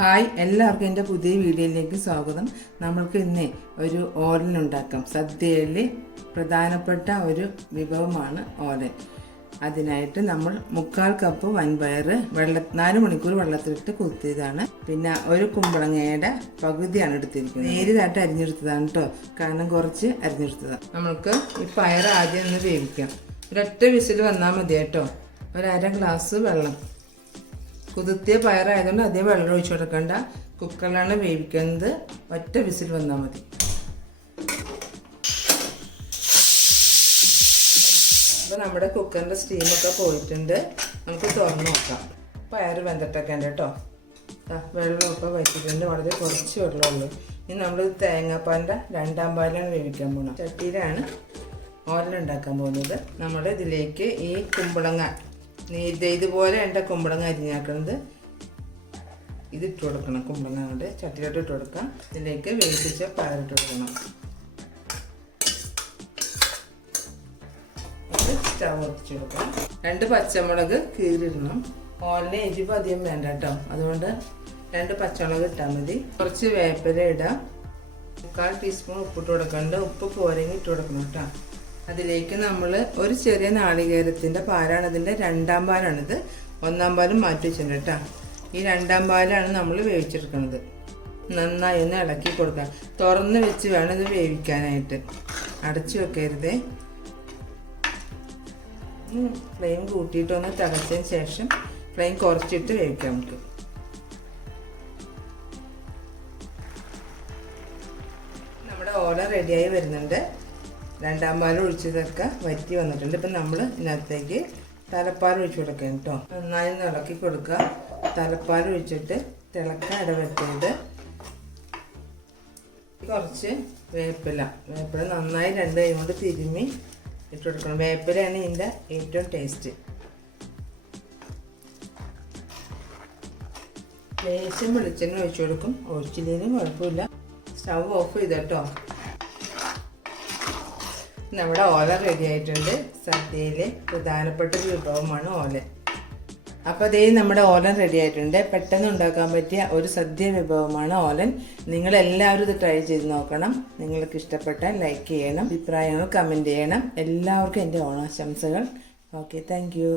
Hi, എല്ലാവർക്കും എൻ്റെ പുതിയ വീഡിയോയിലേക്ക് സ്വാഗതം. നമ്മൾക്ക് ഇന്ന് ഒരു ഓലൻ ഉണ്ടാക്കാം. സദ്യയിൽ പ്രധാനപ്പെട്ട ഒരു വിഭവമാണ് ഓലൻ. അതിനായിട്ട് നമ്മൾ 3/4 കപ്പ് വൻപയർ 4 മണിക്കൂർ വെള്ളത്തിലിട്ട് കുത്തിയതാണ്. പിന്നെ ഒരു കുമ്പളങ്ങയുടെ പകുതിയാണ് എടുത്തിരിക്കുന്നത്. നേരിതായിട്ട് അരിഞ്ഞെടുത്തതാണ് കേട്ടോ, കാരണം കുറച്ച് അരിഞ്ഞെടുത്തതാണ്. നമ്മൾക്ക് ഈ പയർ ആദ്യം ഒന്ന് വേവിക്കാം. ഒരൊറ്റ വിസിൽ വന്നാൽ മതി കേട്ടോ. 1/2 ഗ്ലാസ് വെള്ളം. കുതിർത്തിയ പയറായതുകൊണ്ട് അധികം വെള്ളം ഒഴിച്ചു കൊടുക്കണ്ട. കുക്കറിലാണ് വേവിക്കുന്നത്. ഒറ്റ വിസിൽ വന്നാൽ മതി. അപ്പോൾ നമ്മുടെ കുക്കറിൻ്റെ സ്റ്റീമൊക്കെ പോയിട്ടുണ്ട്. നമുക്ക് തുറന്ന് നോക്കാം. പയർ വെന്തിട്ടൊക്കെ ഉണ്ട് കേട്ടോ. വെള്ളമൊക്കെ വറ്റിട്ടുണ്ട്. വളരെ കുറച്ച് വെള്ളമുള്ളൂ. ഇനി നമ്മൾ തേങ്ങാപ്പാലിൻ്റെ 2ാം പാലാണ് വേവിക്കാൻ പോകുന്നത്. ചട്ടിയിലാണ് ഓലൻ ഉണ്ടാക്കാൻ പോകുന്നത്. നമ്മൾ ഇതിലേക്ക് ഈ കുമ്പളങ്ങ ഇതുപോലെ എൻ്റെ കുമ്പളങ്ങ അരിഞ്ഞാക്കുന്നത് ഇതിട്ട് കൊടുക്കണം. കുമ്പളങ്ങ കൊണ്ട് ചട്ടിയിലോട്ട് ഇട്ട് കൊടുക്കാം. ഇതിലേക്ക് വേവിച്ച പയറിട്ട് കൊടുക്കണം. സ്റ്റവ് ഒത്തിച്ച് കൊടുക്കാം. 2 പച്ചമുളക് കീറിടണം. ഓലിന് എരിവ് അധികം വേണ്ട കേട്ടോ, അതുകൊണ്ട് 2 പച്ചമുളക് ഇട്ടാൽ മതി. കുറച്ച് വേപ്പില ഇടാം. 1/4 ടീസ്പൂൺ ഉപ്പിട്ട് കൊടുക്കണ്ട്. ഉപ്പ് പോരെങ്കിൽ ഇട്ട് കൊടുക്കണം കേട്ടോ. അതിലേക്ക് നമ്മൾ ഒരു ചെറിയ നാളികേരത്തിൻ്റെ പാലാണ്. ഇതിൻ്റെ 2ാം പാലാണിത്. 1ാം പാലും മാറ്റി വെച്ചിട്ടുണ്ട് കേട്ടോ. ഈ 2ാം പാലാണ് നമ്മൾ വേവിച്ചെടുക്കുന്നത്. നന്നായി ഒന്ന് ഇളക്കി കൊടുക്കാം. തുറന്ന് വെച്ച് വേണം ഇത് വേവിക്കാനായിട്ട്. അടച്ചു വെക്കരുതേ. ഫ്ലെയിം കൂട്ടിയിട്ടൊന്ന് തിളച്ചതിന് ശേഷം ഫ്ലെയിം കുറച്ചിട്ട് വേവിക്കാം നമുക്ക്. നമ്മുടെ ഓല റെഡിയായി വരുന്നുണ്ട്. 2ാം പാൽ ഒഴിച്ചതൊക്കെ വറ്റി വന്നിട്ടുണ്ട്. ഇപ്പം നമ്മൾ ഇതിനകത്തേക്ക് തലപ്പാൽ ഒഴിച്ച് കൊടുക്കാം കേട്ടോ. നന്നായി ഇളക്കി കൊടുക്കുക. തലപ്പാൽ ഒഴിച്ചിട്ട് തിളക്ക ഇടവെട്ടത്. കുറച്ച് വേപ്പില നന്നായി 2 കൈ കൊണ്ട് തിരുമ്മി ഇട്ട് കൊടുക്കണം. വേപ്പിലയാണ് ഇതിൻ്റെ ഏറ്റവും ടേസ്റ്റ്. ലേശം വെളിച്ചെണ്ണ ഒഴിച്ചു കൊടുക്കും. ഒഴിച്ചില്ലെങ്കിലും കുഴപ്പമില്ല. സ്റ്റവ് ഓഫ് ചെയ്തോ. നമ്മുടെ ഓലൻ റെഡി ആയിട്ടുണ്ട്. സദ്യയിലെ പ്രധാനപ്പെട്ട ഒരു വിഭവമാണ് ഓലൻ. അപ്പോൾ അതേ നമ്മുടെ ഓലൻ റെഡി ആയിട്ടുണ്ട്. പെട്ടെന്ന് ഉണ്ടാക്കാൻ പറ്റിയ ഒരു സദ്യ വിഭവമാണ് ഓലൻ. നിങ്ങളെല്ലാവരും ഇത് ട്രൈ ചെയ്ത് നോക്കണം. നിങ്ങൾക്ക് ഇഷ്ടപ്പെട്ടാൽ ലൈക്ക് ചെയ്യണം, അഭിപ്രായങ്ങൾ കമൻറ്റ് ചെയ്യണം. എല്ലാവർക്കും എൻ്റെ ഓണാശംസകൾ. Okay, thank you.